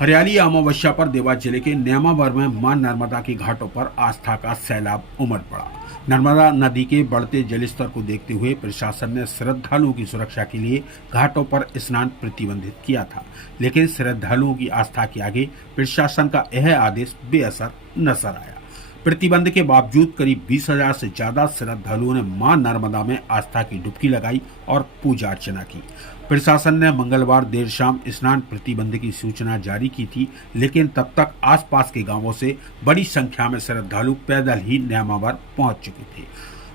हरियाली अमावस्या पर देवास जिले के नेमावर में मां नर्मदा के घाटों पर आस्था का सैलाब उमड़ पड़ा। नर्मदा नदी के बढ़ते जलस्तर को देखते हुए प्रशासन ने श्रद्धालुओं की सुरक्षा के लिए घाटों पर स्नान प्रतिबंधित किया था, लेकिन श्रद्धालुओं की आस्था के आगे प्रशासन का यह आदेश बेअसर नजर आया। प्रतिबंध के बावजूद करीब 20,000 से ज्यादा श्रद्धालुओं ने मां नर्मदा में आस्था की डुबकी लगाई और पूजा अर्चना की। प्रशासन ने मंगलवार देर शाम स्नान प्रतिबंध की सूचना जारी की थी, लेकिन तब तक आसपास के गांवों से बड़ी संख्या में श्रद्धालु पैदल ही नेमावर पहुंच चुके थे।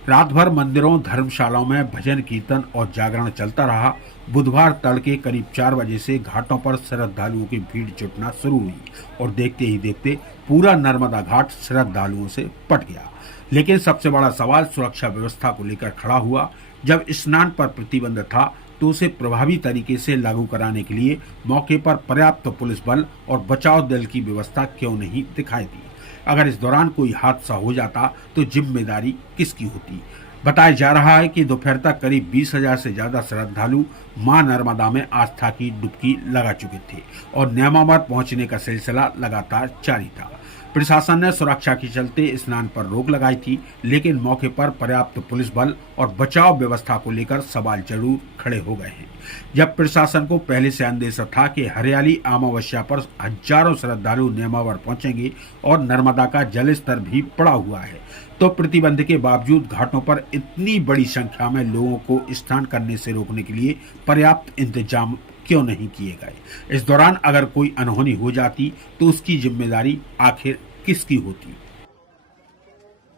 रात भर मंदिरों, धर्मशालाओं में भजन कीर्तन और जागरण चलता रहा। बुधवार तड़के करीब 4 बजे से घाटों पर श्रद्धालुओं की भीड़ जुटना शुरू हुई और देखते ही देखते पूरा नर्मदा घाट श्रद्धालुओं से पट गया। लेकिन सबसे बड़ा सवाल सुरक्षा व्यवस्था को लेकर खड़ा हुआ। जब स्नान पर प्रतिबंध था तो उसे प्रभावी तरीके से लागू कराने के लिए मौके पर पर्याप्त पुलिस बल और बचाव दल की व्यवस्था क्यों नहीं दिखाई दी? अगर इस दौरान कोई हादसा हो जाता तो जिम्मेदारी किसकी होती? बताया जा रहा है कि दोपहर तक करीब 20,000 से ज्यादा श्रद्धालु मां नर्मदा में आस्था की डुबकी लगा चुके थे और नेमावर पहुंचने का सिलसिला लगातार जारी था। प्रशासन ने सुरक्षा के चलते स्नान पर रोक लगाई थी, लेकिन मौके पर पर्याप्त पुलिस बल और बचाव व्यवस्था को लेकर सवाल जरूर खड़े हो गए हैं। जब प्रशासन को पहले से अंदेशा था कि हरियाली अमावस्या पर हजारों श्रद्धालु नेमावर पहुंचेंगे और नर्मदा का जलस्तर भी बढ़ा हुआ है, तो प्रतिबंध के बावजूद घाटों पर इतनी बड़ी संख्या में लोगों को स्नान करने से रोकने के लिए पर्याप्त इंतजाम क्यों नहीं किए गए? इस दौरान अगर कोई अनहोनी हो जाती तो उसकी जिम्मेदारी आखिर किसकी होती?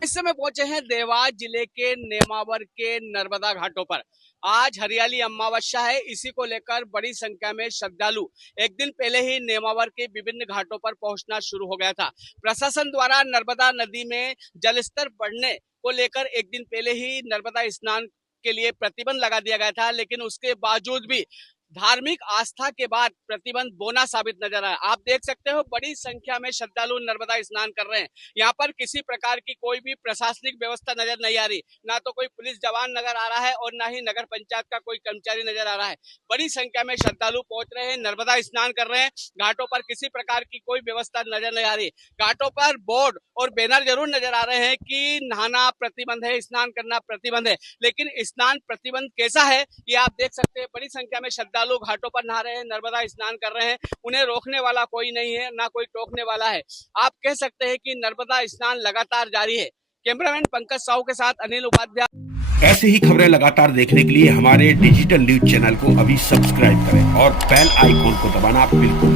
इस समय पहुंचे हैं देवास जिले के नेमावर के नर्मदा घाटों पर। आज हरियाली अमावस्या है, इसी को लेकर बड़ी संख्या में श्रद्धालु एक दिन पहले ही नेमावर के विभिन्न घाटों पर पहुंचना शुरू हो गया था। प्रशासन द्वारा नर्मदा नदी में जलस्तर बढ़ने को लेकर एक दिन पहले ही नर्मदा स्नान के लिए प्रतिबंध लगा दिया गया था, लेकिन उसके बावजूद भी धार्मिक आस्था के बाद प्रतिबंध बोना साबित नजर आया। आप देख सकते हो बड़ी संख्या में श्रद्धालु नर्मदा स्नान कर रहे हैं। यहाँ पर किसी प्रकार की कोई भी प्रशासनिक व्यवस्था नजर नहीं आ रही, ना तो कोई पुलिस जवान नजर आ रहा है और ना ही नगर पंचायत का कोई कर्मचारी नजर आ रहा है। बड़ी संख्या में श्रद्धालु पहुंच रहे हैं, नर्मदा स्नान कर रहे हैं। घाटों पर किसी प्रकार की कोई व्यवस्था नजर नहीं आ रही। घाटों पर बोर्ड और बैनर जरूर नजर आ रहे हैं कि नहाना प्रतिबंध है, स्नान करना प्रतिबंध है, लेकिन स्नान प्रतिबंध कैसा है ये आप देख सकते हैं। बड़ी संख्या में श्रद्धालु घाटों पर नहा रहे हैं, नर्मदा स्नान कर रहे हैं। उन्हें रोकने वाला कोई नहीं है, ना कोई टोकने वाला है। आप कह सकते हैं कि नर्मदा स्नान लगातार जारी है। कैमरामैन पंकज साहू के साथ अनिल उपाध्याय। ऐसे ही खबरें लगातार देखने के लिए हमारे डिजिटल न्यूज चैनल को अभी सब्सक्राइब करें और बेल आइकॉन को दबाना बिल्कुल